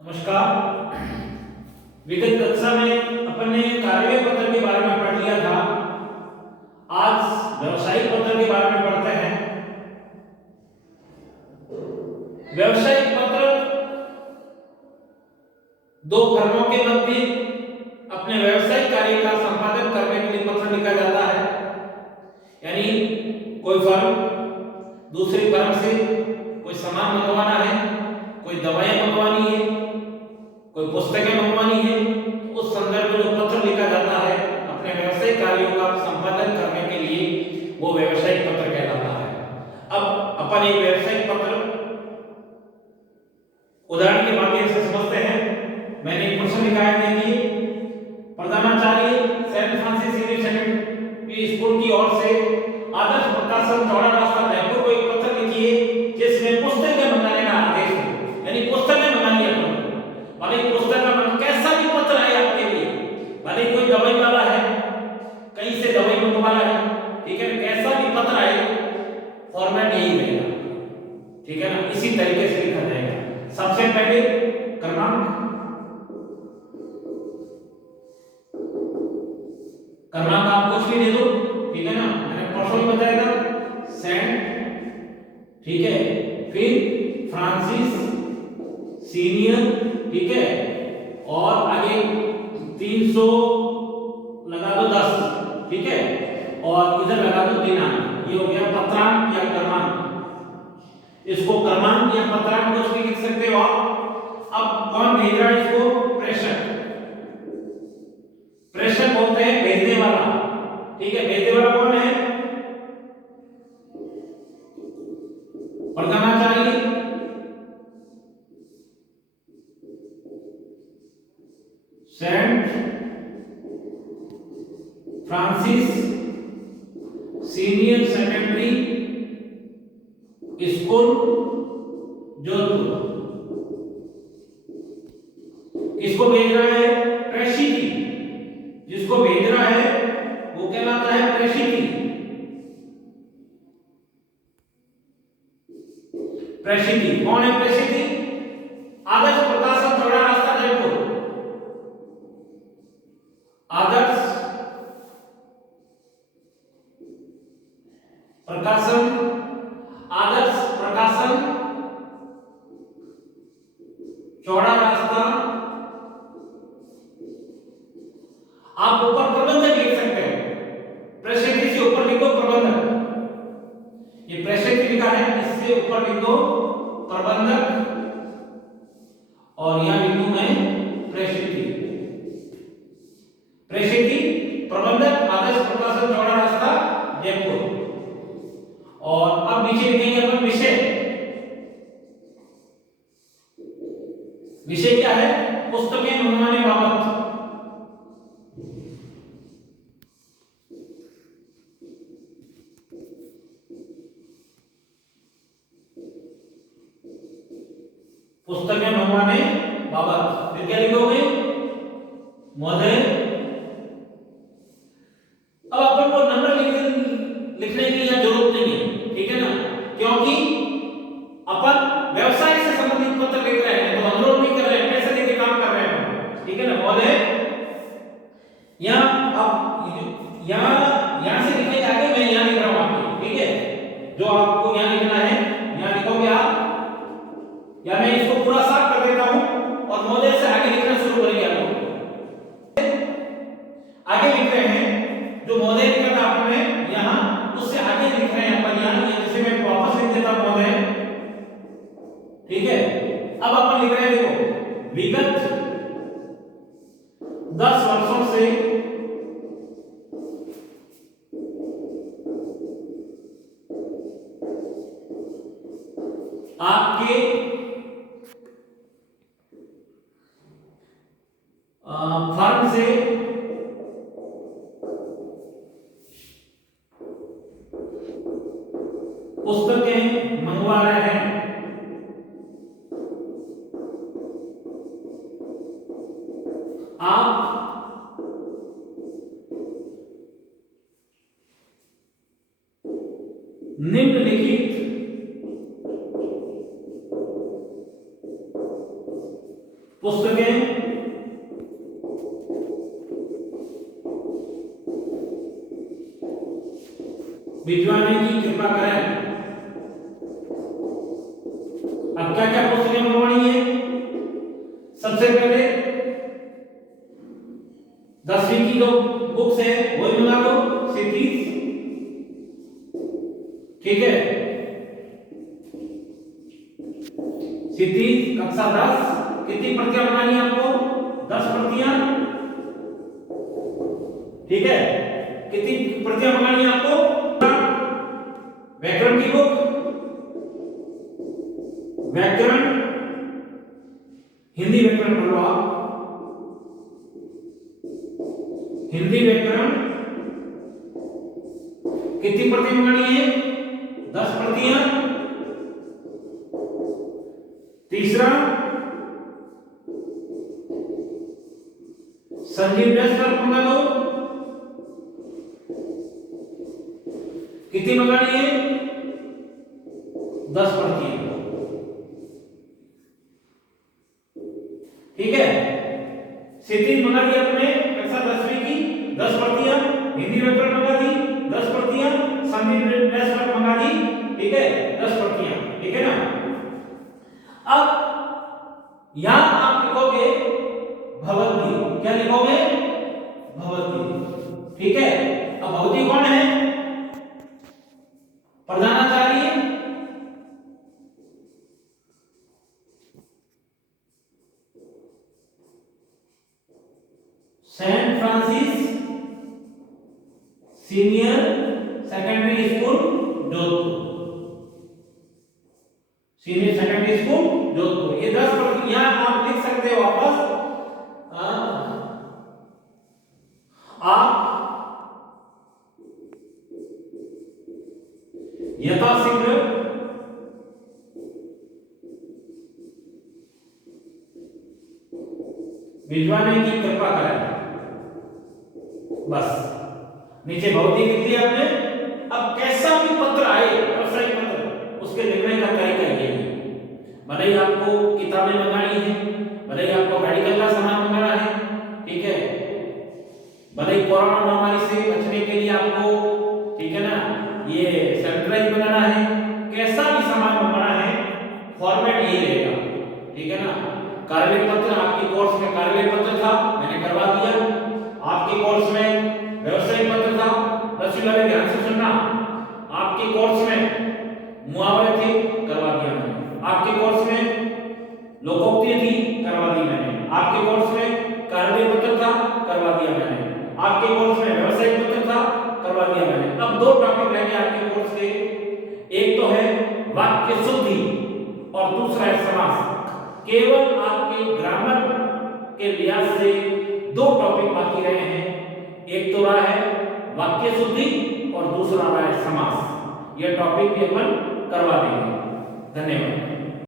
नमस्कार। विगत कक्षा में अपन ने कार्य पत्र के बारे में पढ़ लिया था। आज व्यवसायिक पत्र के बारे में पढ़ते हैं। व्यवसायिक पत्र दो फर्मों के मध्य अपने व्यवसायिक कार्य का संपादन करने के लिए पत्र लिखा जाता है। यानी कोई फर्म दूसरी फर्म से कोई सामान मंगवाना है, कोई दवाएं मंगवानी है, कोई पुस्तकें मंगवानी है, तो उस संदर्भ में जो पत्र लिखा जाता है अपने व्यवसायिक कार्यों का संपादन करने के लिए, वो व्यवसायिक पत्र कहलाता है। अब अपन एक व्यवसायिक पत्र उदाहरण के माध्यम से समझते हैं। मैंने एक प्रश्न लिखा है, देखिए, प्रधानाचार्य Saint Francis senior secondary school की ओर से आदर्श प्रकाशन चौड़ा रास्ता जयपुर को एक पत्र लिखिए जिसमें पुस्तकें मंगाने का आदेश है। यानी पुस्तकें मंगानी है। भले पुस्तक का कैसा भी पत्र आए आपके लिए, भले कोई दवाई वाला है, कहीं से दवाई मंगवाना है, ठीक है, कैसा भी पत्र आए, फॉर्मेट यही रहेगा, ठीक है ना। इसी तरीके से लिखा जाएगा। सबसे पहले क्रमांक आप कुछ भी दे दो, ठीक है ना। मैंने परसों ही बताया था, सेंट, ठीक है, फिर फ्रांसिस सीनियर, ठीक है, और आगे 300 लगा दो 10, ठीक है, और इधर लगा दो दिनांक। ये हो गया पत्रांक या क्रमांक। इसको क्रमांक या पत्रांक कुछ भी लिख सकते हो आप। अब कौन भेज रहा है इसको? प्रेषक। प्रेषक बोलते हैं भेजने वाला, ठीक है। भेजने वाला कौन है? प्रधानाचार्य Saint Francis senior secondary school Jodhpur. किसको भेज रहा है? प्रेषिकी। जिसको भेज रहा है वो कहलाता है प्रेषिकी। प्रेषिकी कौन है? प्रेषिकी आदर्श प्रकाशन चौड़ा रास्ता जयपुर। आदर्श प्रकाशन, आदर्श प्रकाशन चौड़ा रास्ता। आप ऊपर प्रबंधक लिख सकते हैं। प्रेषिकी से ऊपर लिखो प्रबंधक। ये प्रेषिकी लिखा है, इससे ऊपर लिखो प्रबंधक, और यहां लिखूं मैं प्रेषिकी। प्रेषिकी, प्रबंधक, आदर्श प्रकाशन चौड़ा रास्ता जयपुर। और अब नीचे लिखेंगे अपन विषय। विषय क्या है? पुस्तकें मंगवाने बाबत। पुस्तकें मंगवाने बाबत। फिर क्या लिखोगे? महोदय। अब अपन को नंबर लिखने की यहाँ जरूरत नहीं है, ठीक है ना, क्योंकि अपन व्यवसाय से संबंधित पत्र लिख रहे हैं, तो अनुरोध नहीं कर रहे हैं, पैसे देके काम कर रहे हैं, ठीक है ना। महोदय, यहाँ अब यहाँ से लिखेंगे आगे, मैं यहाँ लिख रहा हूँ आपके, ठीक है। जो आपको यहाँ लिखना है यहाँ लिखोगे आप, या मैं इसको पूरा साफ कर देता हूँ और महोदय से आगे लिखना शुरू करेंगे आप लोग। आगे लिख रहे हैं, जो महोदय लिखा था आपने यहाँ, उससे आगे लिख रहे हैं अपन यहाँ। जैसे मैं वापस लिख देता हूँ महोदय, ठीक है। अब अपन लिख रहे हैं, देखो, विगत 10 वर्षों से आपके फर्म से पुस्तकें मंगवा रहे हैं। आप निम्नलिखित पुस्तकें भिजवाने की कृपा करें। अब क्या क्या पुस्तकें मंगवानी है? सबसे पहले 10वीं की जो बुक्स है वही मंगा दो, क्षितिज, ठीक है, क्षितिज कक्षा 10। कितनी प्रतियां बनानी है आपको? 10 प्रतियां, ठीक है। कितनी प्रतियां बनानी है आपको? व्याकरण की बुक, व्याकरण, हिंदी व्याकरण पढ़ो आप, हिंदी व्याकरण। कितनी प्रतियां मंगानी है? 10 प्रतियां। तीसरा, संजीव डेस्क मंगा दो। कितनी मंगानी है? 10 प्रतियां, ठीक है। क्षितिज मंगा दी आपने कक्षा 10वीं की 10 प्रतियां, हिंदी व्याकरण मंगा दी 10 प्रतियां, संजीव डेस्क मंगा दी, ठीक है, 10 प्रतियां, ठीक है ना। अब यहां आप लिखोगे भवती, क्या लिखोगे? भवती, ठीक है। अब भवती कौन है? प्रधानाचार्य, Saint Francis senior secondary school Jodhpur, senior secondary school Jodhpur. ये 10 प्रतियां आप लिख सकते हो वापस। आप यथाशीघ्र भिजवाने की कृपा करें। बस नीचे भवती लिख दिया आपने। अब कैसा भी पत्र आए, व्यावसायिक पत्र, उसके लिखने का तरीका ये है। भले ही आपको किताबें मंगानी है, भले ही आपको मेडिकल का सामान मंगाना है, ठीक है, भले ही कोरोना महामारी से बचने के लिए आपको, ठीक है ना, ये सैनिटाइज बनाना है, कैसा भी सामान मंगाना है, फॉर्मेट यही रहेगा, ठीक है ना। कार्यालय पत्र, आपके कोर्स में कार्यालय पत्र था, मैंने करवा दिया। आपके कोर्स में व्यवसायिक पत्र था, रसी वाले ध्यान से सुनना। आपके कोर्स में मुहावरे थे, करवा दिया मैंने। आपके कोर्स में लोकोक्ति थी, करवा दी मैंने। आपके कोर्स में कार्यालय पत्र था, करवा दिया मैंने। आपके कोर्स में व्यवसायिक पत्र था, करवा दिया मैंने। अब 2 टॉपिक रह गए आपके कोर्स के, एक तो है वाक्य शुद्धि और दूसरा है समास। केवल आपके ग्रामर के लिहाज से 2 टॉपिक बाकी रहे हैं। एक तो रहा है वाक्य शुद्धि और दूसरा रहा है समास। यह टॉपिक भी अपन करवा देंगे। धन्यवाद।